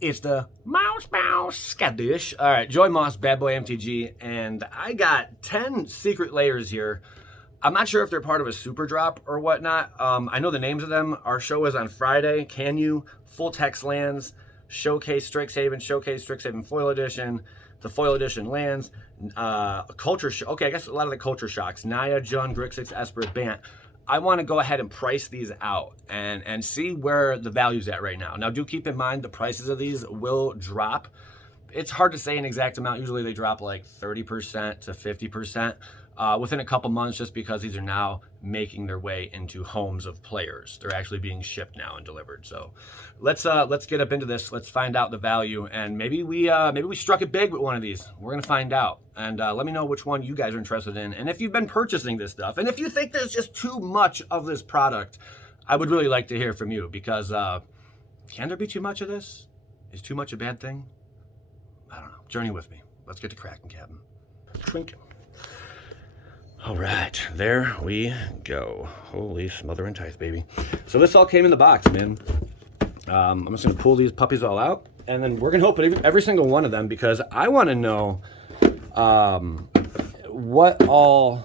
It's the Mouse Scadish. All right, Joy Moss, Bad Boy MTG, and I got 10 Secret Lairs here. I'm not sure if they're part of a super drop or whatnot. I know the names of them. Our show is on Friday. Can you? Full text lands, Showcase Strixhaven Foil Edition, the Foil Edition lands, Culture Shock. Okay, I guess a lot of the Culture Shocks. Naya, Jun, Grixis, Esper, Bant. I want to go ahead and price these out and see where the value's at right now. Now, do keep in mind the prices of these will drop. It's hard to say an exact amount. Usually they drop like 30% to 50% within a couple months, just because these are now making their way into homes of players. They're actually being shipped now and delivered. So let's get up into this. Let's find out the value, and maybe we struck it big with one of these. We're gonna find out, and let me know which one you guys are interested in, and if you've been purchasing this stuff, and if you think there's just too much of this product, I would really like to hear from you, because can there be too much of this? Is too much a bad thing? I don't know. Journey with me. Let's get to cracking, Captain. Twink. All right, there we go. Holy smother and tithe, baby. So this all came in the box, man. I'm just gonna pull these puppies all out, and then we're gonna open every single one of them, because I wanna know what all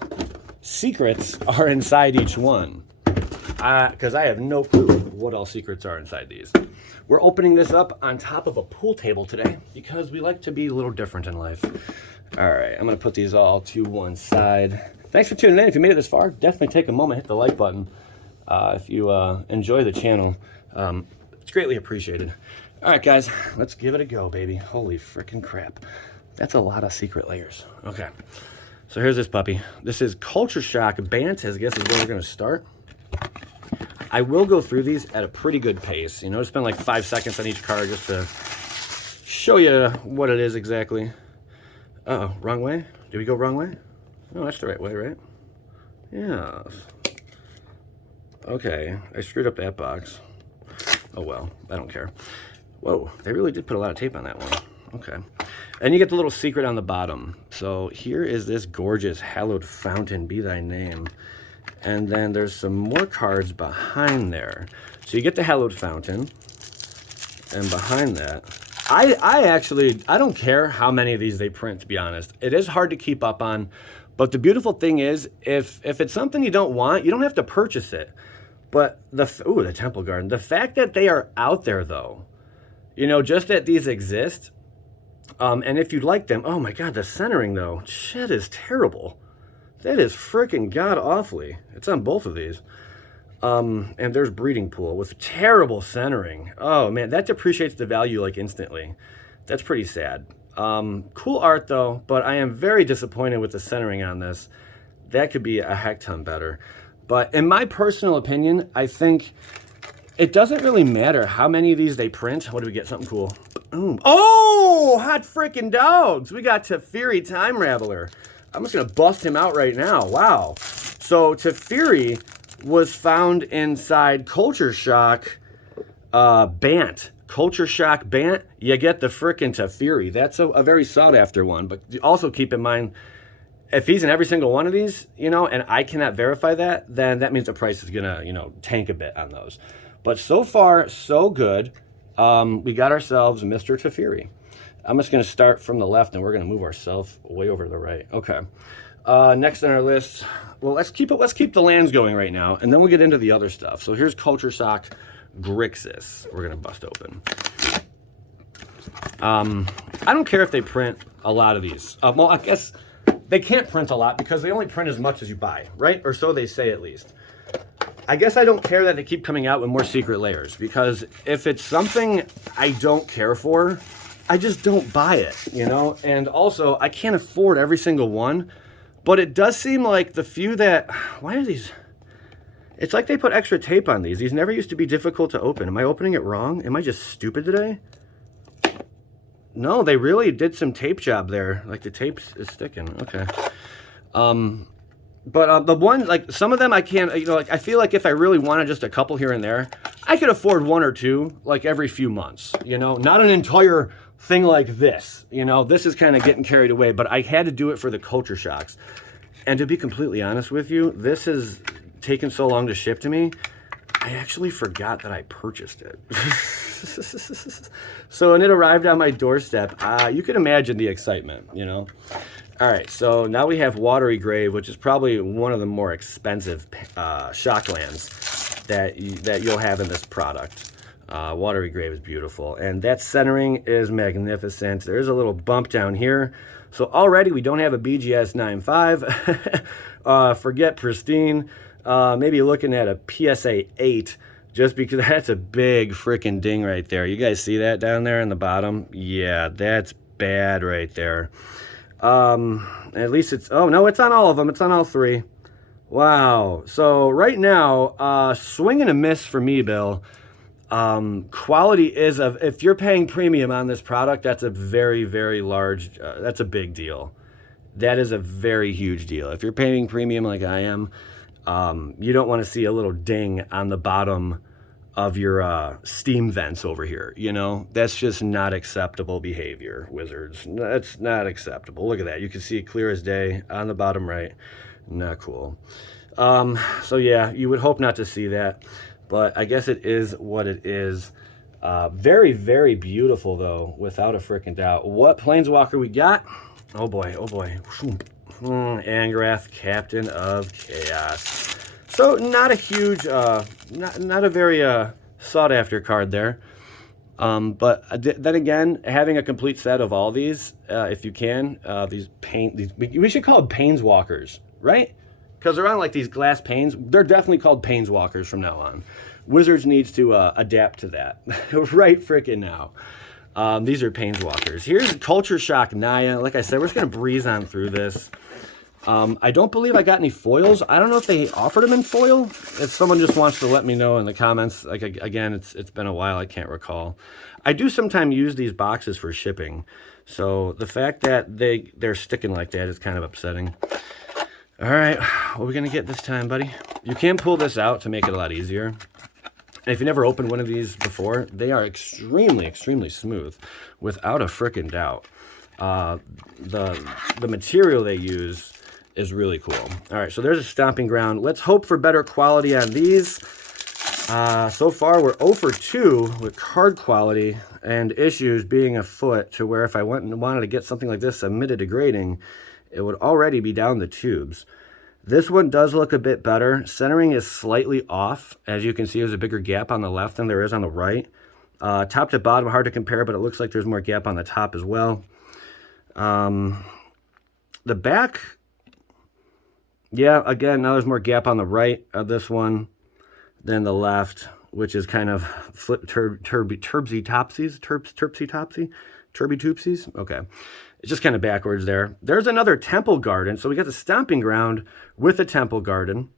secrets are inside each one. Because I have no clue what all secrets are inside these. We're opening this up on top of a pool table today, because we like to be a little different in life. All right, I'm gonna put these all to one side. Thanks for tuning in. If you made it this far, definitely take a moment, hit the like button. If you enjoy the channel, it's greatly appreciated. All right, guys, let's give it a go, baby. Holy freaking crap. That's a lot of Secret Lairs. Okay, so here's this puppy. This is Culture Shock Bant, I guess is where we're gonna start. I will go through these at a pretty good pace. You know, spend like 5 seconds on each card just to show you what it is exactly. Uh-oh, wrong way? Did we go wrong way? No, that's the right way, right? Yes. Okay, I screwed up that box. Oh well, I don't care. Whoa, they really did put a lot of tape on that one. Okay. And you get the little secret on the bottom. So here is this gorgeous hallowed fountain, be thy name. And then there's some more cards behind there. So you get the hallowed fountain, and behind that, I don't care how many of these they print, to be honest. It is hard to keep up on, but the beautiful thing is, if it's something you don't want, you don't have to purchase it. But the Temple Garden, the fact that they are out there, though, you know, just that these exist, and if you like them, oh my God, the centering though, shit is terrible. That is freaking god-awfully. It's on both of these. And there's Breeding Pool with terrible centering. Oh man, that depreciates the value like instantly. That's pretty sad. Cool art though, but I am very disappointed with the centering on this. That could be a heck ton better. But in my personal opinion, I think it doesn't really matter how many of these they print. What do we get? Something cool. Boom. Oh, hot freaking dogs. We got Teferi Time Raveler. I'm just gonna bust him out right now. Wow. So Teferi was found inside Culture Shock Bant. Culture Shock Bant, you get the frickin' Teferi. That's a very sought after one. But also keep in mind, if he's in every single one of these, you know, and I cannot verify that, then that means the price is gonna, you know, tank a bit on those. But so far, so good. We got ourselves Mr. Teferi. I'm just gonna start from the left, and we're gonna move ourselves way over to the right. Okay. Next on our list, well, let's keep the lands going right now, and then we'll get into the other stuff. So here's Culture Shock Grixis. We're gonna bust open. I don't care if they print a lot of these. Well, I guess they can't print a lot because they only print as much as you buy, right? Or so they say, at least. I guess I don't care that they keep coming out with more Secret Lairs, because if it's something I don't care for, I just don't buy it, you know? And also, I can't afford every single one, but it does seem like the few that, why are these? It's like they put extra tape on these. These never used to be difficult to open. Am I opening it wrong? Am I just stupid today? No, they really did some tape job there. Like the tape is sticking. Okay. But the one, like some of them I can't, you know, like I feel like if I really wanted just a couple here and there, I could afford one or two like every few months, you know, not an entire thing like this, you know. This is kind of getting carried away, but I had to do it for the Culture Shocks. And to be completely honest with you, this has taken so long to ship to me. I actually forgot that I purchased it. So when it arrived on my doorstep, you can imagine the excitement, you know? All right, so now we have Watery Grave, which is probably one of the more expensive Shocklands that you'll have in this product. Watery Grave is beautiful, and that centering is magnificent. There's a little bump down here. So already we don't have a BGS 9.5. Forget pristine. Maybe looking at a PSA 8, just because that's a big freaking ding right there. You guys see that down there in the bottom? Yeah, that's bad right there. At least it's, oh no, it's on all of them. It's on all three. Wow. So right now, swing and a miss for me, Bill. Quality is if you're paying premium on this product, that's a very, very large, that's a big deal. That is a very huge deal. If you're paying premium like I am, you don't want to see a little ding on the bottom of your steam vents over here. You know, that's just not acceptable behavior, Wizards. That's not acceptable. Look at that. You can see it clear as day on the bottom right. Not cool. So yeah, you would hope not to see that, but I guess it is what it is. Very, very beautiful though, without a freaking doubt. What Planeswalker we got? Oh boy, oh boy. Angrath, Captain of Chaos. So not a huge, not a very sought after card there. But then again, having a complete set of all these, if you can, we should call them Planeswalkers, right? Because they're on like these glass panes. They're definitely called Planeswalkers from now on. Wizards needs to adapt to that right freaking now. These are Planeswalkers. Here's Culture Shock Naya. Like I said, we're just going to breeze on through this. I don't believe I got any foils. I don't know if they offered them in foil. If someone just wants to let me know in the comments, like again, it's been a while, I can't recall. I do sometimes use these boxes for shipping. So the fact that they're sticking like that is kind of upsetting. All right, what are we going to get this time, buddy? You can pull this out to make it a lot easier. And if you never opened one of these before, they are extremely, extremely smooth, without a frickin' doubt. The material they use is really cool. All right, so there's a Stomping Ground. Let's hope for better quality on these. So far, we're 0 for 2 with card quality and issues being afoot to where if I went and wanted to get something like this submitted to grading, it would already be down the tubes. This one does look a bit better. Centering is slightly off. As you can see, there's a bigger gap on the left than there is on the right. Top to bottom, hard to compare, but it looks like there's more gap on the top as well. The back, yeah, again, now there's more gap on the right of this one than the left, which is kind of turby-toopsies? Okay. It's just kind of backwards there. There's another Temple Garden. So we got the Stomping Ground with a Temple Garden.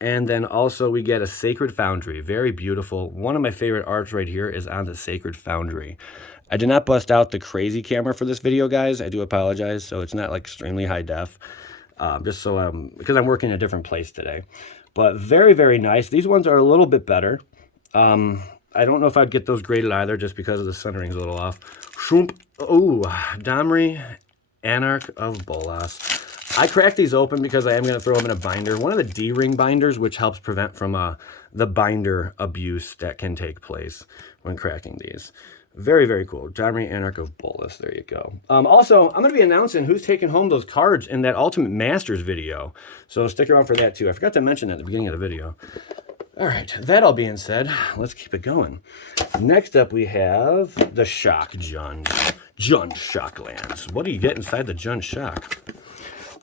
And then also we get a Sacred Foundry. Very beautiful. One of my favorite arts right here is on the Sacred Foundry. I did not bust out the crazy camera for this video, guys. I do apologize. So it's not like extremely high def. Just so because I'm working in a different place today. But very, very nice. These ones are a little bit better. I don't know if I'd get those graded either just because of the centering's a little off. Oh, Domri, Anarch of Bolas. I cracked these open because I am going to throw them in a binder. One of the D-ring binders, which helps prevent from the binder abuse that can take place when cracking these. Very, very cool. Domri, Anarch of Bolas. There you go. Also, I'm going to be announcing who's taking home those cards in that Ultimate Masters video. So stick around for that too. I forgot to mention that at the beginning of the video. All right, that all being said, let's keep it going. Next up, we have the Shock Jund Shocklands. What do you get inside the Jund Shock?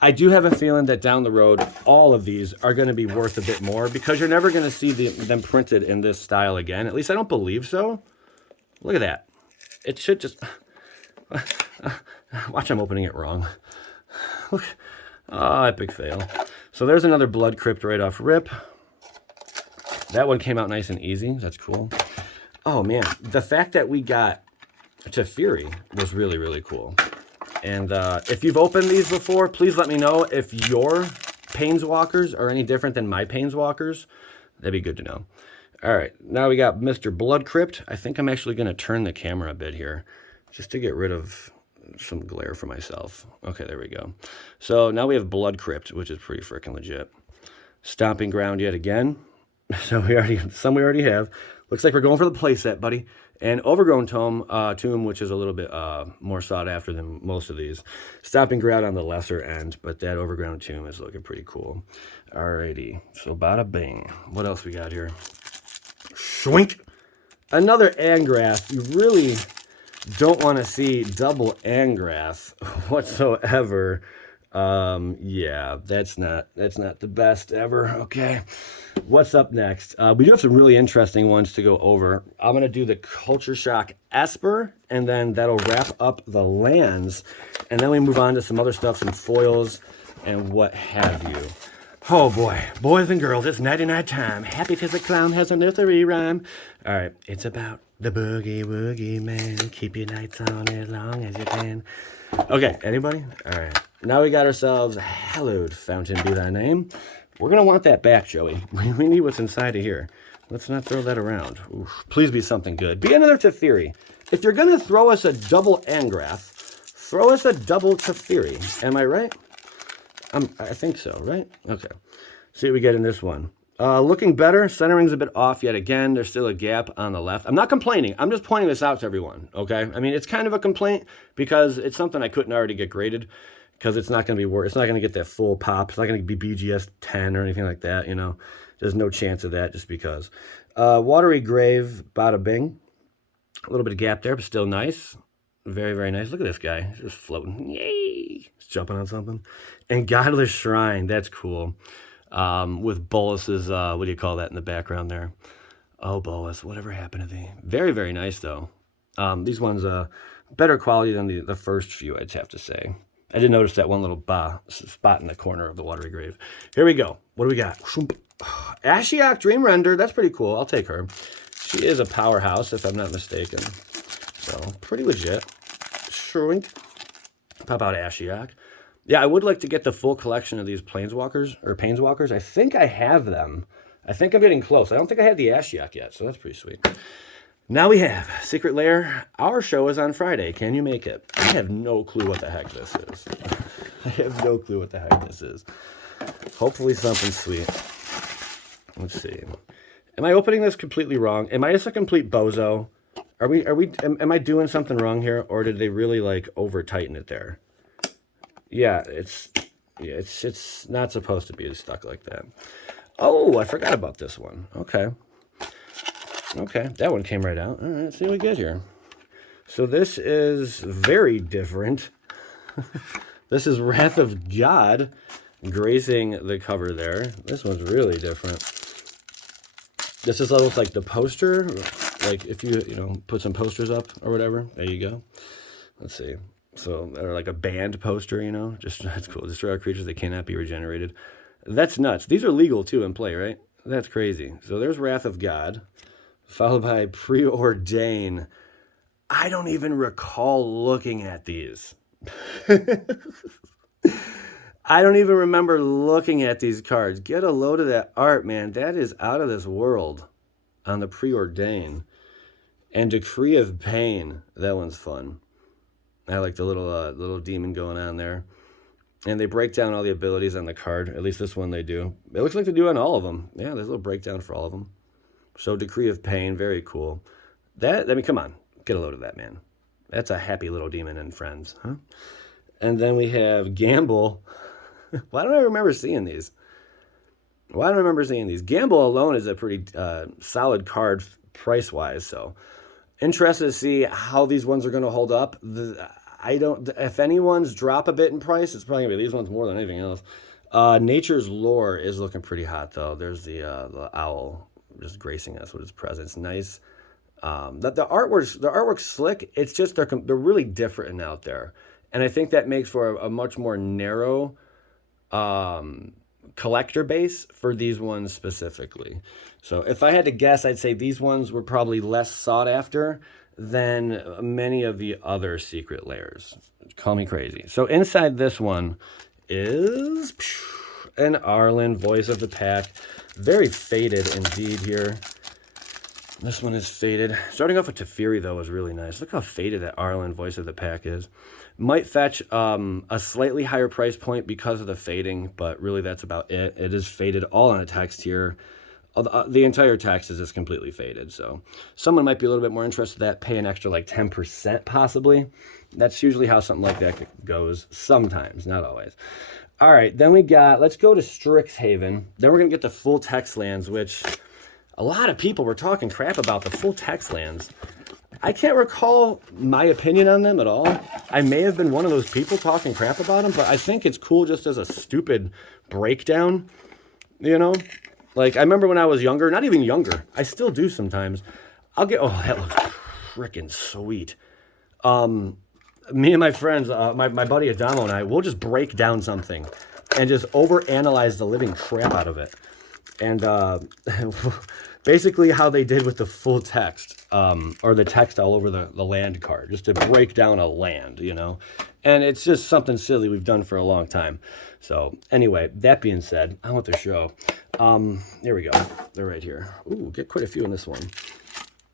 I do have a feeling that down the road, all of these are going to be worth a bit more because you're never going to see them printed in this style again. At least I don't believe so. Look at that. It should just... Watch, I'm opening it wrong. Look. Oh, epic fail. So there's another Blood Crypt right off rip. That one came out nice and easy. That's cool. Oh, man. The fact that we got Teferi was really, really cool. And if you've opened these before, please let me know if your Planeswalkers are any different than my Planeswalkers. That'd be good to know. All right. Now we got Mr. Blood Crypt. I think I'm actually going to turn the camera a bit here just to get rid of some glare for myself. Okay, there we go. So now we have Blood Crypt, which is pretty freaking legit. Stomping Ground yet again. So we already have. Looks like we're going for the playset, buddy. And Overgrown Tomb, which is a little bit more sought after than most of these. Stopping Ground on the lesser end, but that Overgrown Tomb is looking pretty cool. Alrighty, so bada bing. What else we got here? Shwink! Another Angrath. You really don't want to see double Angrath whatsoever. Yeah, that's not the best ever. Okay, what's up next? We do have some really interesting ones to go over. I'm gonna do the Culture Shock Esper, and then that'll wrap up the lands, and then we move on to some other stuff, some foils and what have you. Oh boy, boys and girls, it's nighty-night time. Happy 'cause the clown has a nursery rhyme. All right, it's about the boogie woogie man. Keep your nights on as long as you can. Okay, anybody? All right. Now we got ourselves Hallowed Fountain Be Thy Name. We're going to want that back, Joey. We need what's inside of here. Let's not throw that around. Oof, please be something good. Be another Teferi. If you're going to throw us a double Angrath, throw us a double Teferi. Am I right? I think so, right? Okay. See what we get in this one. Looking better. Centering's a bit off yet again. There's still a gap on the left. I'm not complaining. I'm just pointing this out to everyone, okay? I mean, it's kind of a complaint because it's something I couldn't already get graded because it's not going to be worth. It's not going to get that full pop. It's not going to be BGS 10 or anything like that, you know? There's no chance of that just because. Watery Grave, bada bing. A little bit of gap there, but still nice. Very, very nice. Look at this guy. He's just floating. Yay! He's jumping on something. And Godless Shrine. That's cool. With Bolus's, what do you call that in the background there? Oh, Bolus, whatever happened to thee? Very, very nice, though. These ones, better quality than the first few, I'd have to say. I did notice that one little spot in the corner of the Watery Grave. Here we go. What do we got? Ashiok Dream Render. That's pretty cool. I'll take her. She is a powerhouse, if I'm not mistaken. So, pretty legit. Shrink. Pop out Ashiok. Yeah, I would like to get the full collection of these Planeswalkers. I think I have them. I think I'm getting close. I don't think I have the Ashiok yet, so that's pretty sweet. Now we have Secret Lair. Our show is on Friday. Can you make it? I have no clue what the heck this is. I have no clue what the heck this is. Hopefully something sweet. Let's see. Am I opening this completely wrong? Am I just a complete bozo? Am I doing something wrong here, or did they really like over tighten it there? Yeah, it's not supposed to be stuck like that. Oh, I forgot about this one. Okay, that one came right out. All right, let's see what we get here. So this is very different. This is Wrath of God gracing the cover there. This one's really different. This is almost like the poster, like if you put some posters up or whatever. There you go. Let's see. So, or like a band poster, just that's cool. Destroy all creatures that cannot be regenerated. That's nuts. These are legal too in play, right? That's crazy. So there's Wrath of God, followed by Preordain. I don't even recall looking at these. I don't even remember looking at these cards. Get a load of that art, man. That is out of this world on the Preordain. And Decree of Pain. That one's fun. I like the little demon going on there. And they break down all the abilities on the card. At least this one they do. It looks like they do on all of them. Yeah, there's a little breakdown for all of them. So Decree of Pain, very cool. Come on. Get a load of that, man. That's a happy little demon and friends, huh? And then we have Gamble. Why don't I remember seeing these? Gamble alone is a pretty solid card price-wise, so interested to see how these ones are going to hold up. If anyone's drop a bit in price, it's probably going to be these ones more than anything else. Nature's Lore is looking pretty hot, though. There's the owl just gracing us with its presence. Nice. The artwork's slick. It's just they're really different and out there. And I think that makes for a much more narrow collector base for these ones specifically. So if I had to guess, I'd say these ones were probably less sought after than many of the other Secret Lairs. Call me crazy. So inside this one is an Arlen, Voice of the Pack. Very faded indeed here. This one is faded. Starting off with Teferi, though, is really nice. Look how faded that Arlen, Voice of the Pack is. Might fetch a slightly higher price point because of the fading, but really that's about it. It is faded all on a text here. The entire text is just completely faded. So someone might be a little bit more interested in that, pay an extra like 10% possibly. That's usually how something like that goes sometimes, not always. All right, then let's go to Strixhaven. Then we're going to get the full text lands, which a lot of people were talking crap about the full text lands. I can't recall my opinion on them at all. I may have been one of those people talking crap about them, but I think it's cool just as a stupid breakdown, you know? Like, I remember when I was younger, not even younger, I still do sometimes. Oh, that looks freaking sweet. Me and my friends, my buddy Adamo and I, we'll just break down something and just overanalyze the living crap out of it. And basically how they did with the full text, or the text all over the land card, just to break down a land, you know? And it's just something silly we've done for a long time. So anyway, that being said, on with the show. Here we go. They're right here. Ooh, get quite a few in this one.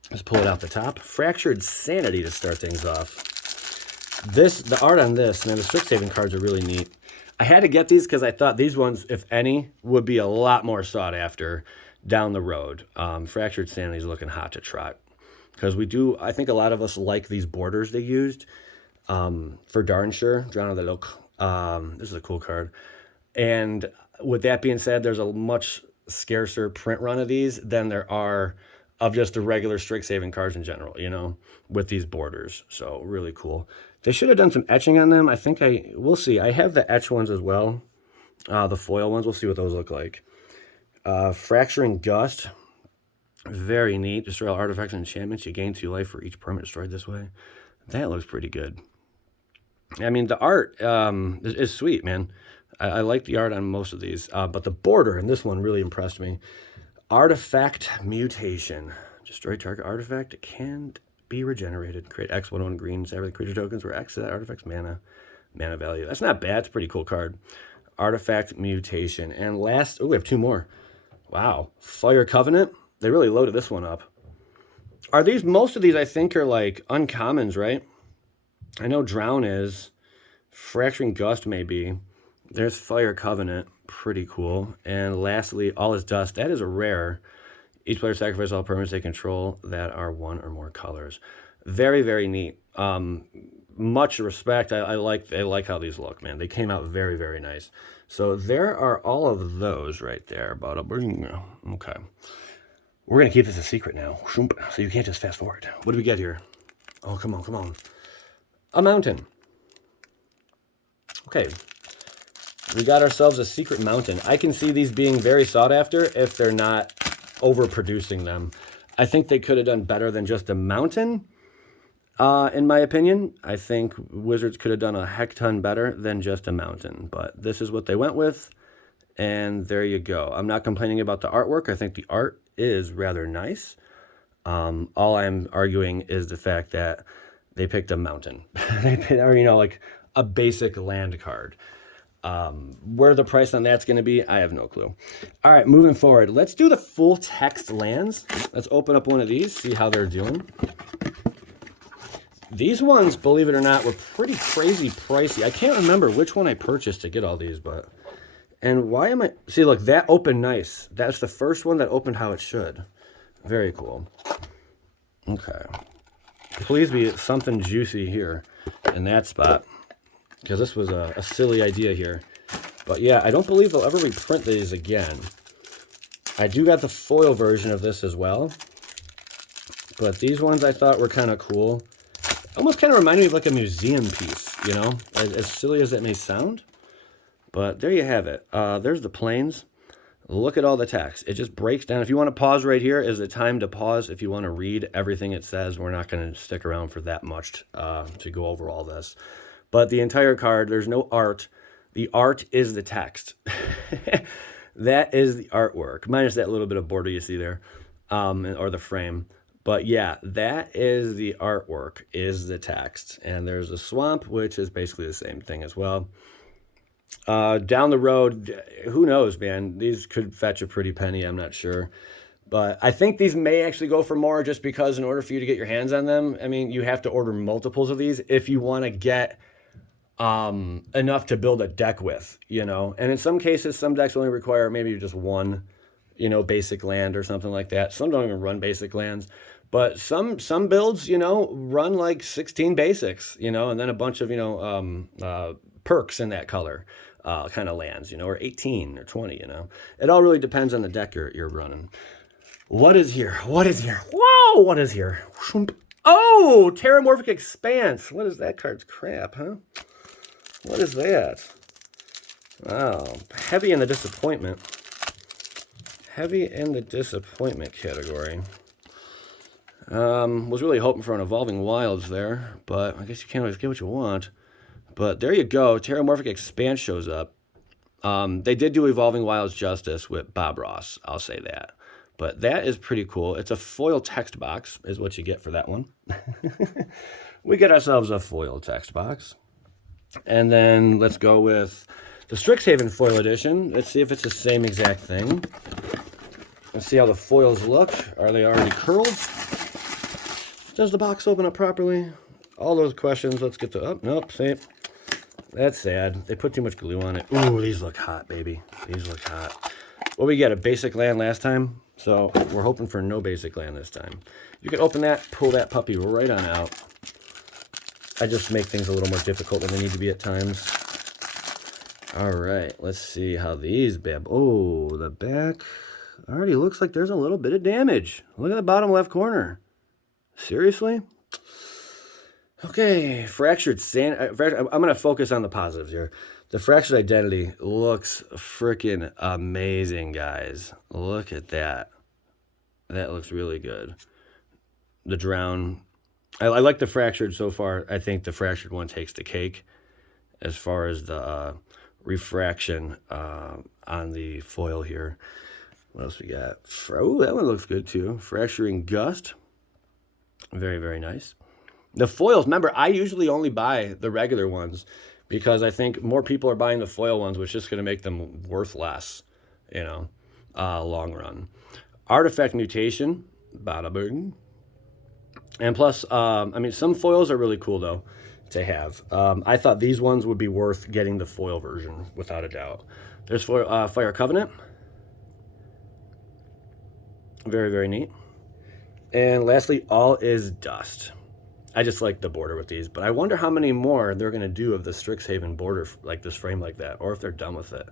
Let's pull it out the top. Fractured Sanity to start things off. The art on this, man, the Strixhaven cards are really neat. I had to get these because I thought these ones, if any, would be a lot more sought after down the road. Fractured Sanity is looking hot to trot. Because I think a lot of us like these borders they used. For darn sure. Drown of the Look. This is a cool card. And with that being said, there's a much scarcer print run of these than there are of just the regular Strixhaven cards in general, you know, with these borders. So really cool. They should have done some etching on them. We'll see. I have the etch ones as well. The foil ones. We'll see what those look like. Fracturing Gust. Very neat. Destroy all artifacts and enchantments. You gain 2 life for each permanent destroyed this way. That looks pretty good. I mean, the art is sweet, man. I like the art on most of these. But the border in this one really impressed me. Artifact Mutation. Destroy target artifact. It can't be regenerated. Create X 1/1 green. Every creature tokens where X is that artifact's mana value. That's not bad. It's a pretty cool card. Artifact Mutation. And last, we have 2 more. Wow. Fire Covenant. They really loaded this one up. Most of these I think are like uncommons, right? I know Drown is. Fracturing Gust maybe. There's Fire Covenant. Pretty cool. And lastly, All Is Dust. That is a rare. Each player sacrifices all permanents they control that are 1 or more colors. Very, very neat. Much respect. I like how these look, man. They came out very, very nice. So there are all of those right there. Okay. We're going to keep this a secret now. So you can't just fast forward. What do we get here? Oh, come on. A mountain. Okay. We got ourselves a secret mountain. I can see these being very sought after if they're not overproducing them. I think they could have done better than just a mountain, in my opinion. I think Wizards could have done a heck ton better than just a mountain. But this is what they went with, and there you go. I'm not complaining about the artwork. I think the art is rather nice. All I'm arguing is the fact that they picked a mountain. Like a basic land card. Where the price on that's going to be, I have no clue. All right, moving forward. Let's do the full text lands. Let's open up one of these, see how they're doing. These ones, believe it or not, were pretty crazy pricey. I can't remember which one I purchased to get all these, but... And why am I... See, look, that opened nice. That's the first one that opened how it should. Very cool. Okay. Please be something juicy here in that spot. Because this was a silly idea here. But yeah, I don't believe they'll ever reprint these again. I do got the foil version of this as well. But these ones I thought were kind of cool. Almost kind of remind me of like a museum piece, you know? As silly as it may sound. But there you have it. There's the planes. Look at all the text. It just breaks down. If you want to pause right here, is the time to pause. If you want to read everything it says, we're not going to stick around for that much to go over all this. But the entire card, there's no art. The art is the text. That is the artwork, minus that little bit of border you see there, or the frame. But yeah, that is the artwork, is the text. And there's a swamp, which is basically the same thing as well. Down the road, who knows, man? These could fetch a pretty penny, I'm not sure. But I think these may actually go for more just because in order for you to get your hands on them, I mean, you have to order multiples of these if you want to get enough to build a deck with, you know. And in some cases, some decks only require maybe just one you know, basic land or something like that. Some don't even run basic lands. But some builds, you know, run like 16 basics, you know, and then a bunch of, you know, perks in that color kind of lands, you know, or 18 or 20, you know. It all really depends on the deck you're running. What is here? What is here? Whoa, what is here? Oh, Terramorphic Expanse. What is that card's crap, huh? What is that? Oh, heavy in the disappointment. Heavy in the disappointment category. Was really hoping for an Evolving Wilds there, but I guess you can't always get what you want. But there you go. Terramorphic Expanse shows up. They did do Evolving Wilds justice with Bob Ross. I'll say that. But that is pretty cool. It's a foil text box is what you get for that one. We get ourselves a foil text box. And then let's go with the Strixhaven foil edition. Let's see if it's the same exact thing. Let's see how the foils look. Are they already curled? Does the box open up properly? All those questions. Let's get to... Oh, nope. See? That's sad. They put too much glue on it. Ooh, these look hot, baby. These look hot. Well, we got a basic land last time, so we're hoping for no basic land this time. You can open that, pull that puppy right on out. I just make things a little more difficult than they need to be at times. All right, let's see how these Oh, the back already looks like there's a little bit of damage. Look at the bottom left corner. Seriously? Okay, Fractured Sand. I'm going to focus on the positives here. The Fractured Identity looks freaking amazing, guys. Look at that. That looks really good. The Drown. I like the Fractured so far. I think the Fractured one takes the cake as far as the refraction on the foil here. What else we got? Oh, that one looks good too. Fracturing Gust. Very, very nice. The foils, remember, I usually only buy the regular ones because I think more people are buying the foil ones, which is just going to make them worth less, you know, long run. Artifact Mutation, bada boom. And plus, I mean, some foils are really cool, though, to have. I thought these ones would be worth getting the foil version, without a doubt. There's Fire Covenant. Very, very neat. And lastly, All Is Dust. I just like the border with these, but I wonder how many more they're going to do of the Strixhaven border, like this frame like that, or if they're done with it.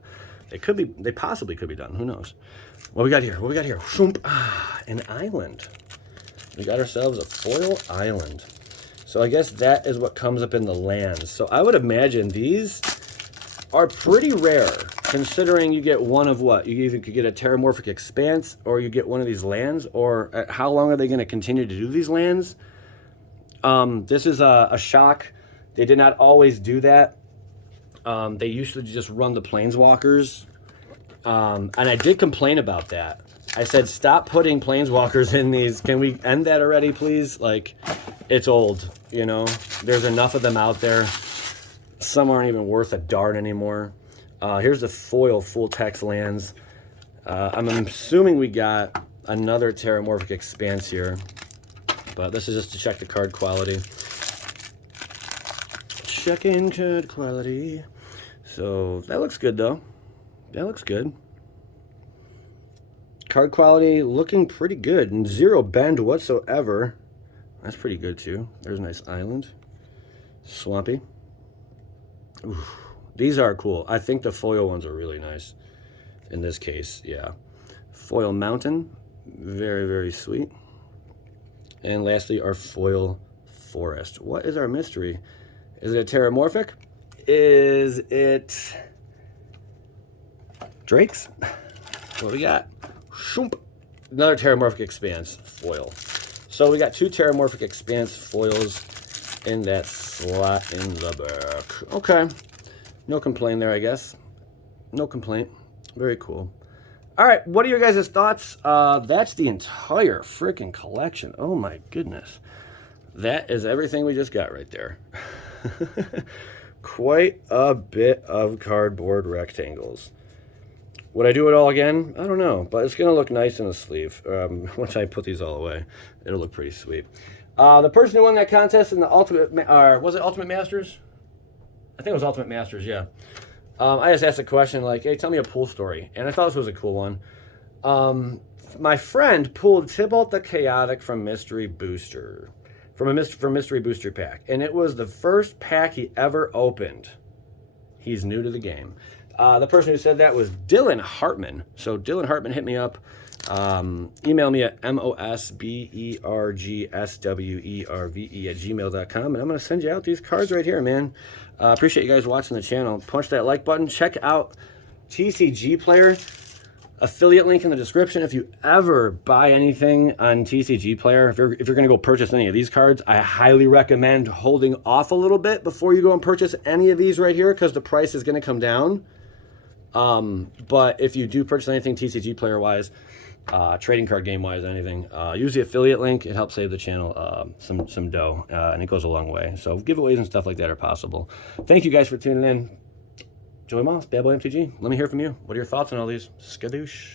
They possibly could be done. Who knows? What we got here? What we got here? An island. We got ourselves a foil island. So I guess that is what comes up in the lands. So I would imagine these are pretty rare, considering you get one of what? You either could get a Terramorphic Expanse, or you get one of these lands, or how long are they going to continue to do these lands? This is a shock. They did not always do that. They usually just run the Planeswalkers. And I did complain about that. I said, stop putting Planeswalkers in these. Can we end that already, please? Like, it's old, you know? There's enough of them out there. Some aren't even worth a darn anymore. Here's the foil full text lands. I'm assuming we got another Terramorphic Expanse here. But this is just to check the card quality. Checking card quality. So that looks good, though. That looks good. Card quality looking pretty good. And zero bend whatsoever. That's pretty good, too. There's a nice island. Swampy. Oof. These are cool. I think the foil ones are really nice. In this case, yeah. Foil Mountain. Very, very sweet. And lastly, our foil forest. What is our mystery? Is it a Terramorphic? Is it Drake's? What we got? Shoomp. Another Terramorphic Expanse foil. So we got two Terramorphic Expanse foils in that slot in the back. Okay. No complaint there, I guess. No complaint. Very cool. All right, what are your guys' thoughts? That's the entire freaking collection. Oh my goodness. That is everything we just got right there. Quite a bit of cardboard rectangles. Would I do it all again? I don't know, but it's going to look nice in the sleeve. Once I put these all away, it'll look pretty sweet. The person who won that contest in the Ultimate, was it Ultimate Masters? I think it was Ultimate Masters, yeah. I just asked a question like, hey, tell me a pool story. And I thought this was a cool one. My friend pulled Tybalt the Chaotic from Mystery Booster, from Mystery Booster pack, and it was the first pack he ever opened. He's new to the game. The person who said that was Dylan Hartman. So Dylan Hartman hit me up. Email me at mosbergswerve@gmail.com, and I'm going to send you out these cards right here, man. Appreciate you guys watching the channel. Punch that like button. Check out TCG Player. Affiliate link in the description. If you ever buy anything on TCG Player, if you're going to go purchase any of these cards, I highly recommend holding off a little bit before you go and purchase any of these right here, because the price is going to come down. But if you do purchase anything TCG Player wise, trading card game wise, anything, use the affiliate link. It helps save the channel some dough, and it goes a long way. So giveaways and stuff like that are possible. Thank you guys for tuning in. Joey Moss, Bad Boy MTG. Let me hear from you. What are your thoughts on all these? Skadoosh.